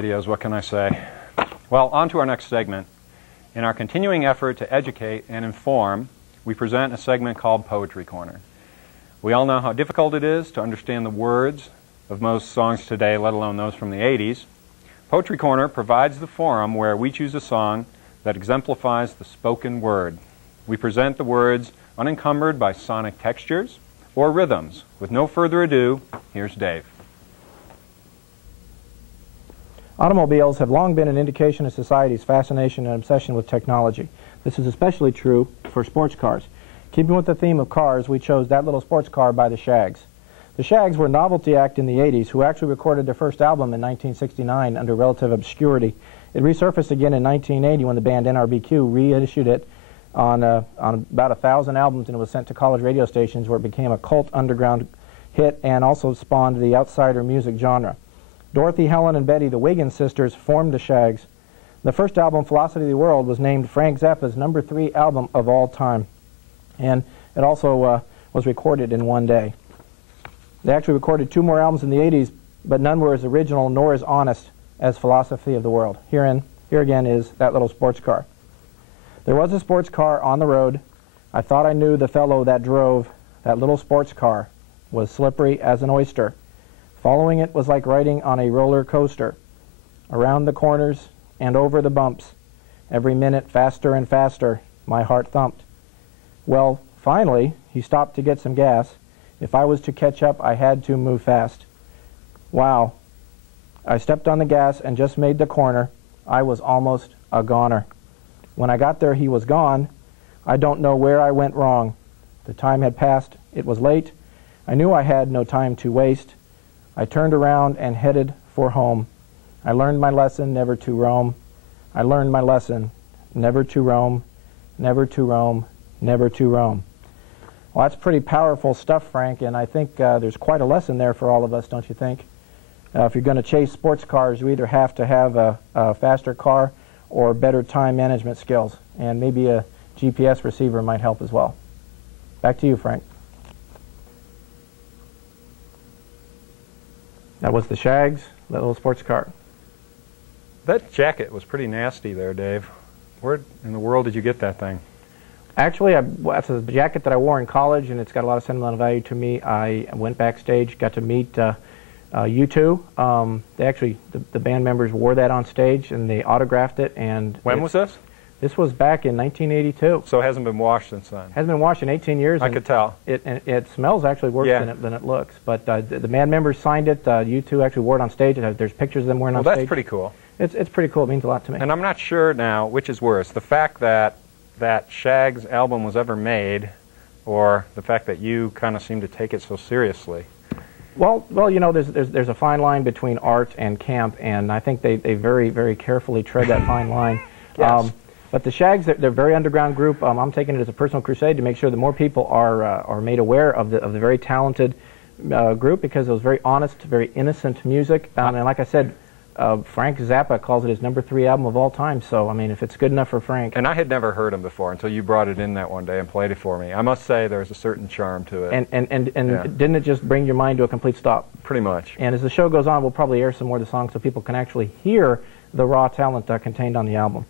Videos, what can I say? Well, on to our next segment. In our continuing effort to educate and inform, we present a segment called Poetry Corner. We all know how difficult it is to understand the words of most songs today, let alone those from the 80s. Poetry Corner provides the forum where we choose a song that exemplifies the spoken word. We present the words unencumbered by sonic textures or rhythms. With no further ado, here's Dave. Automobiles have long been an indication of society's fascination and obsession with technology. This is especially true for sports cars. Keeping with the theme of cars, we chose That Little Sports Car by the Shaggs. The Shaggs were a novelty act in the 80s who actually recorded their first album in 1969 under relative obscurity. It resurfaced again in 1980 when the band NRBQ reissued it on about 1,000 albums, and it was sent to college radio stations where it became a cult underground hit and also spawned the outsider music genre. Dorothy, Helen, and Betty, the Wiggins sisters, formed the Shaggs. The first album, Philosophy of the World, was named Frank Zappa's #3 album of all time. And it also was recorded in one day. They actually recorded 2 more albums in the 80s, but none were as original nor as honest as Philosophy of the World. Here again is That Little Sports Car. There was a sports car on the road. I thought I knew the fellow that drove that little sports car was slippery as an oyster. Following it was like riding on a roller coaster. Around the corners and over the bumps. Every minute faster and faster, my heart thumped. Well, finally, he stopped to get some gas. If I was to catch up, I had to move fast. Wow. I stepped on the gas and just made the corner. I was almost a goner. When I got there, he was gone. I don't know where I went wrong. The time had passed. It was late. I knew I had no time to waste. I turned around and headed for home. I learned my lesson never to roam. I learned my lesson never to roam, never to roam, never to roam. Well, that's pretty powerful stuff, Frank, and I think there's quite a lesson there for all of us, don't you think? If you're going to chase sports cars, you either have to have a faster car or better time management skills, and maybe a GPS receiver might help as well. Back to you, Frank. That was the Shaggs, That Little Sports Car. That jacket was pretty nasty there, Dave. Where in the world did you get that thing? Actually, that's a jacket that I wore in college, and it's got a lot of sentimental value to me. I went backstage, got to meet U2. They actually, the band members wore that on stage, and they autographed it. And when was this? This was back in 1982. So it hasn't been washed since then? Hasn't been washed in 18 years. I could tell. It smells actually worse than it looks. But the band members signed it. U2 actually wore it on stage. There's pictures of them wearing it on stage. Well, that's pretty cool. It's pretty cool. It means a lot to me. And I'm not sure now which is worse, the fact that that Shaggs album was ever made, or the fact that you kind of seem to take it so seriously. Well, you know, there's a fine line between art and camp, and I think they very, very carefully tread that fine line. Yes. But the Shaggs, they're a very underground group. I'm taking it as a personal crusade to make sure that more people are made aware of the very talented group, because it was very honest, very innocent music. And like I said, Frank Zappa calls it his number 3 album of all time. So, I mean, if it's good enough for Frank. And I had never heard him before until you brought it in that one day and played it for me. I must say there's a certain charm to it. And didn't it just bring your mind to a complete stop? Pretty much. And as the show goes on, we'll probably air some more of the songs so people can actually hear the raw talent contained on the album.